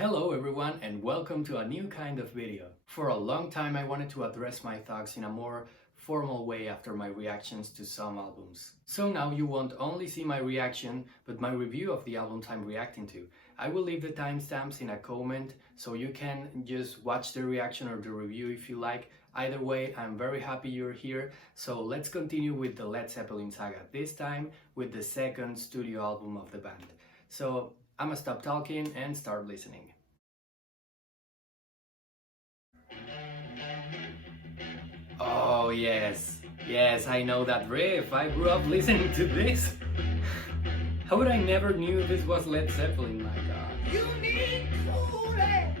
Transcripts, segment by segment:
Hello everyone and welcome to a new kind of video. For a long time I wanted to address my thoughts in a more formal way after my reactions to some albums. So now you won't only see my reaction, but my review of the albums I'm reacting to. I will leave the timestamps in a comment so you can just watch the reaction or the review if you like. Either way, I'm very happy you're here. So let's continue with the Led Zeppelin saga, this time with the second studio album of the band. So I'm gonna stop talking and start listening. Oh yes, I know that riff. I grew up listening to this. How would I never knew this was Led Zeppelin, my god. You need cooling,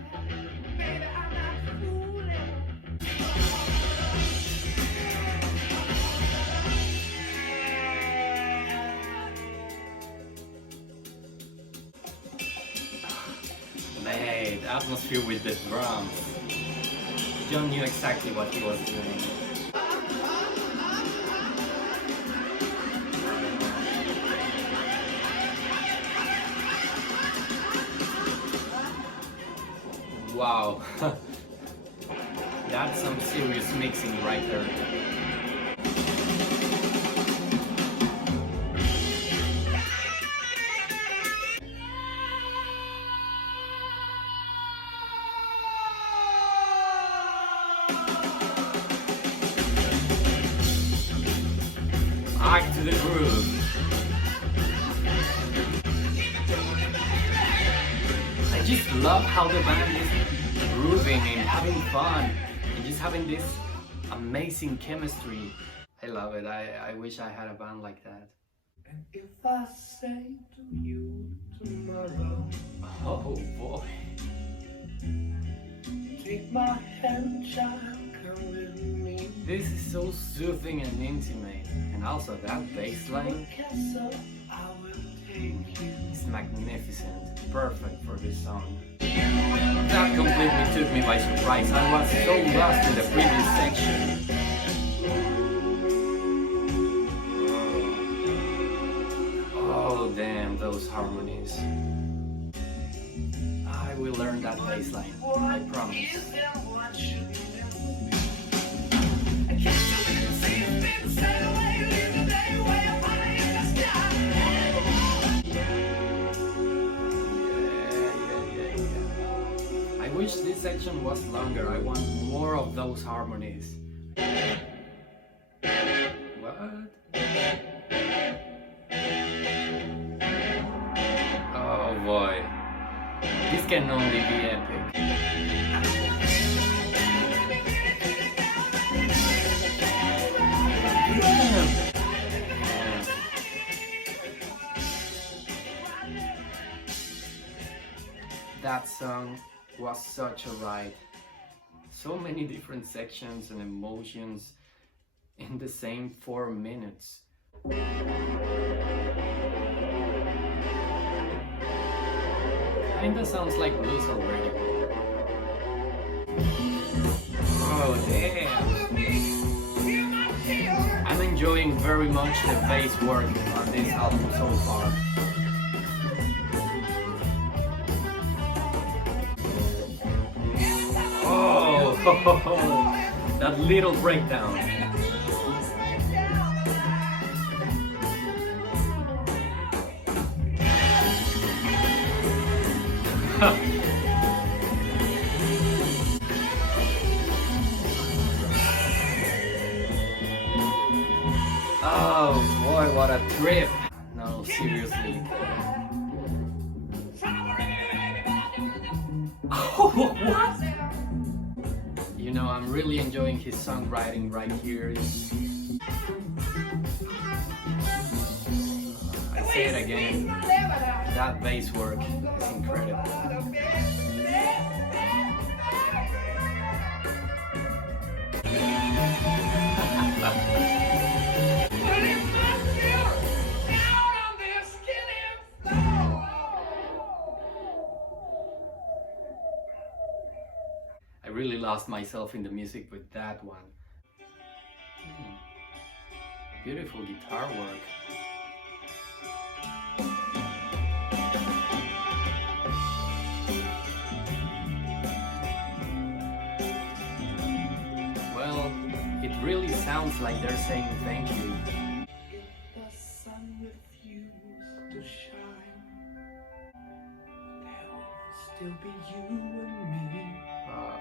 baby, I'm not fooling. Man, the atmosphere with the drums. John knew exactly what he was doing. Wow, that's some serious mixing right there. Back to the groove. I just love how the band is grooving and having fun and just having this amazing chemistry. I love it. I wish I had a band like that. And if I say to you tomorrow, Oh boy. take my hand, child, come with me. This is so soothing and intimate. And also that bass line Castle, I will take you. is magnificent. Perfect for this song. That completely took me by surprise. I was so lost in the previous section. Oh damn, those harmonies. I will learn that bass line, I promise. Is there what should be? I can't believe it's been said away, leave the day way up high in the sky. I wish this section was longer. I want more of those harmonies. What? Oh boy. This can only be epic. That song was such a ride. So many different sections and emotions in the same 4 minutes. Kinda sounds like blues already. Oh damn! I'm enjoying very much the bass work on this album so far. Oh, that little breakdown. Oh boy, what a trip. No, seriously. Oh, what? You know, I'm really enjoying his songwriting right here. I say it again, that bass work is incredible. I really lost myself in the music with that one. Beautiful guitar work. sounds like they're saying thank you. If the sun refused to shine, there will still be you and me. Wow.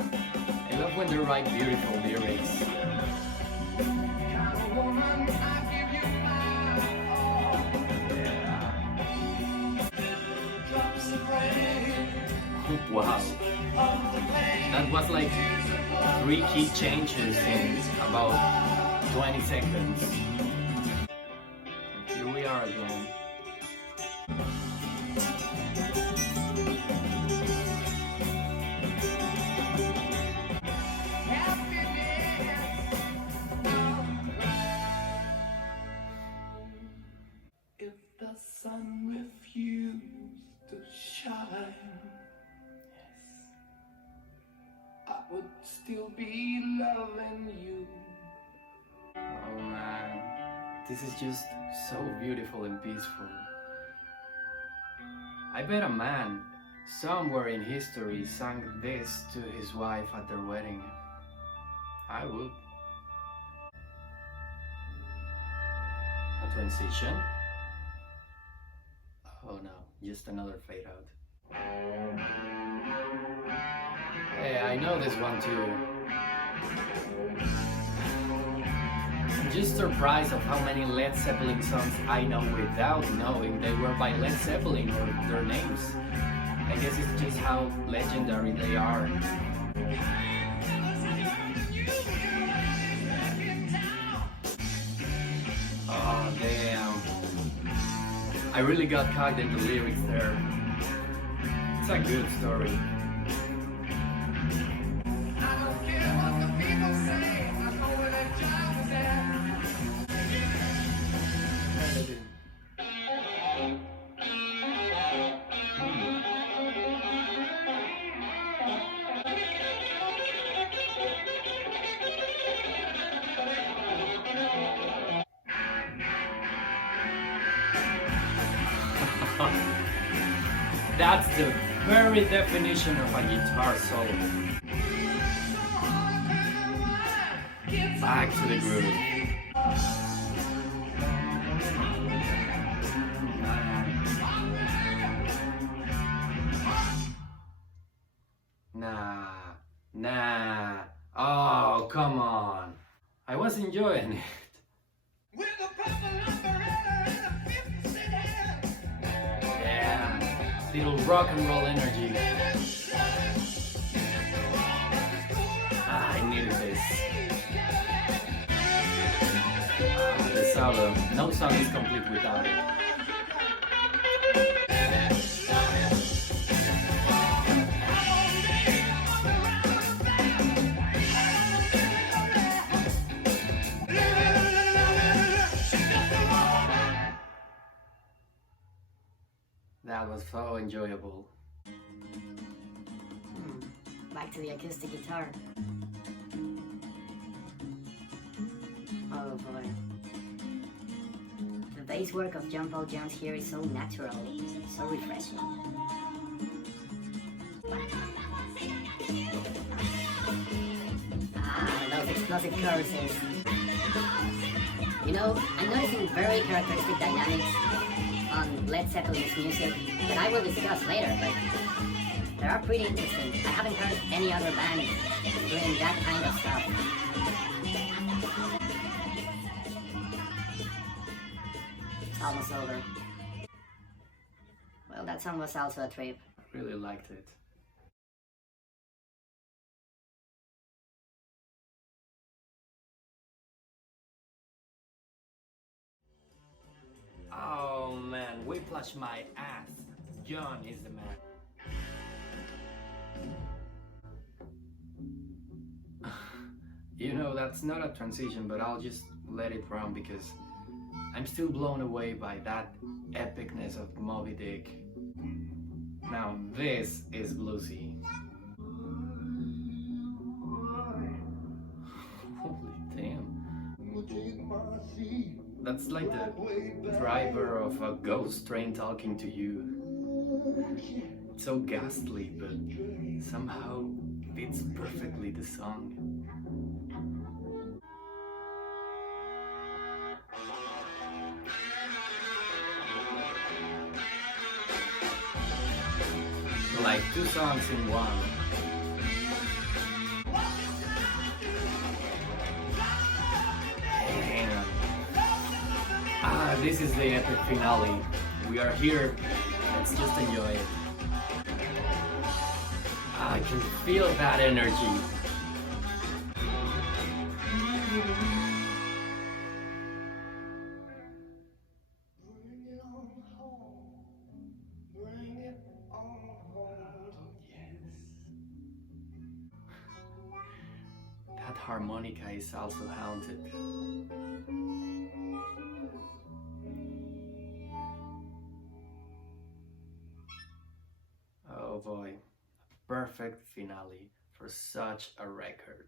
I love when they write beautiful lyrics. Kind of woman, I give you my all. Drops of rain Wow. of the pain. That was like 3 key changes in about 20 seconds. Here we are again. If the sun refused to shine, I would still be loving you. Oh man, this is just so beautiful and peaceful. I bet a man somewhere in history sang this to his wife at their wedding. I would. A transition? Oh no, just another fade out. Hey, I know this one too. I'm just surprised of how many Led Zeppelin songs I know without knowing they were by Led Zeppelin or their names. I guess it's just how legendary they are. Oh damn. I really got caught in the lyrics there. It's a good story. I don't care what the people say. I know where that job was at. That's the very definition of a guitar solo. Back to the groove. Nah. Oh, come on. I was enjoying it. With a purple umbrella and a 50 hand. Yeah, little rock and roll energy. I needed this. The solo. No song is complete without it. That was so enjoyable. Back to the acoustic guitar. Oh boy. The bass work of John Paul Jones here is so natural, so refreshing. Those explosive choruses. You know, I'm noticing very characteristic dynamics on Led Zeppelin's music that I will discuss later, but they are pretty interesting. I haven't heard any other band doing that kind of stuff. It's almost over. Well, that song was also a trip. Really liked it. Oh man, whiplash my ass. John is the man. You know, that's not a transition, but I'll just let it run because I'm still blown away by that epicness of Moby Dick. Now this is bluesy. Holy damn. That's like the driver of a ghost train talking to you. It's so ghastly, but somehow fits perfectly the song. like two songs in one. Damn. This is the epic finale. We are here. Let's just enjoy it. I can feel that energy. Bring it on home. Bring it on home. Yes. That harmonica is also haunted. Oh boy, perfect finale for such a record.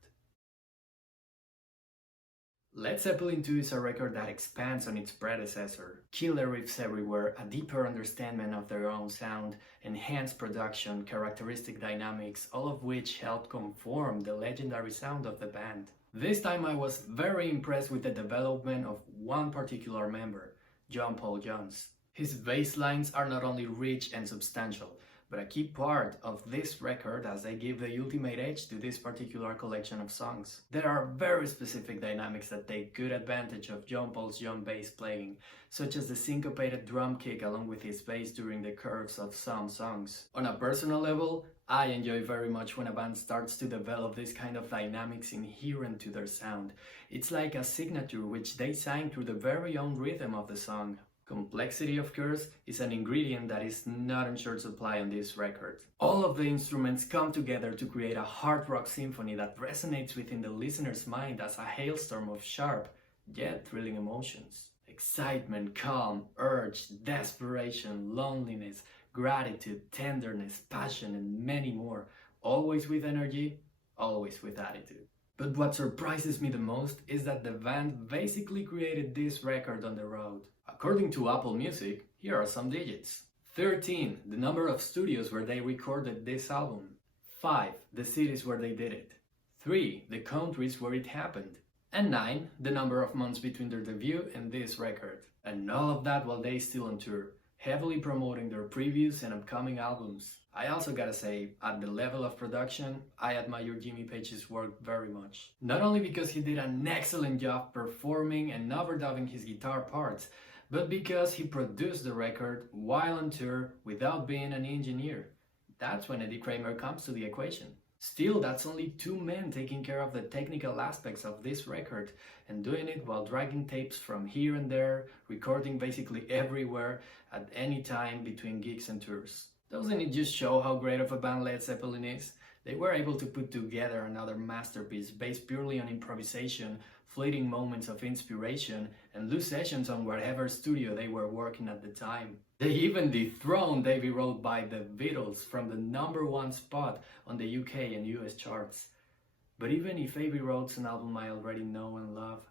Led Zeppelin 2 is a record that expands on its predecessor. Killer riffs everywhere, a deeper understanding of their own sound, enhanced production, characteristic dynamics, all of which helped conform the legendary sound of the band. This time I was very impressed with the development of one particular member, John Paul Jones. His bass lines are not only rich and substantial, but a key part of this record as they give the ultimate edge to this particular collection of songs. There are very specific dynamics that take good advantage of John Paul's young bass playing, such as the syncopated drum kick along with his bass during the curves of some songs. On a personal level, I enjoy very much when a band starts to develop this kind of dynamics inherent to their sound. It's like a signature which they sign through the very own rhythm of the song. Complexity, of course, is an ingredient that is not in short supply on this record. All of the instruments come together to create a hard rock symphony that resonates within the listener's mind as a hailstorm of sharp, yet thrilling emotions. Excitement, calm, urge, desperation, loneliness, gratitude, tenderness, passion, and many more. Always with energy, always with attitude. But what surprises me the most is that the band basically created this record on the road. According to Apple Music, here are some digits. 13, the number of studios where they recorded this album. 5, the cities where they did it. 3, the countries where it happened. And 9, the number of months between their debut and this record. And all of that while they still on tour, heavily promoting their previous and upcoming albums. I also gotta say, at the level of production, I admire Jimmy Page's work very much. Not only because he did an excellent job performing and overdubbing his guitar parts, but because he produced the record while on tour without being an engineer. That's when Eddie Kramer comes to the equation. Still, that's only 2 men taking care of the technical aspects of this record and doing it while dragging tapes from here and there, recording basically everywhere at any time between gigs and tours. Doesn't it just show how great of a band Led Zeppelin is? They were able to put together another masterpiece based purely on improvisation, fleeting moments of inspiration, and loose sessions on whatever studio they were working at the time. They even dethroned Abbey Road by the Beatles from the #1 spot on the UK and US charts. But even if Abbey Road's an album I already know and love,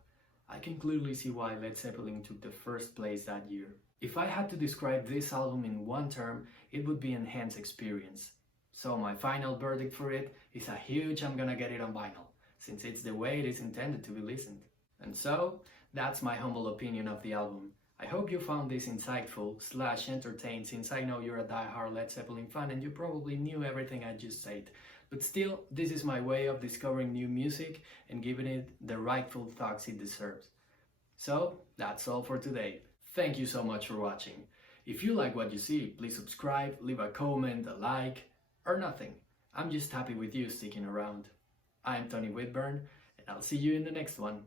I can clearly see why Led Zeppelin took the first place that year. If I had to describe this album in one term, it would be enhanced experience. So my final verdict for it is a huge I'm gonna get it on vinyl, since it's the way it is intended to be listened. And so, that's my humble opinion of the album. I hope you found this insightful / entertained, since I know you're a die-hard Led Zeppelin fan and you probably knew everything I just said. But still, this is my way of discovering new music and giving it the rightful thoughts it deserves. So, that's all for today. Thank you so much for watching. If you like what you see, please subscribe, leave a comment, a like, or nothing. I'm just happy with you sticking around. I'm Tony Whitburn, and I'll see you in the next one.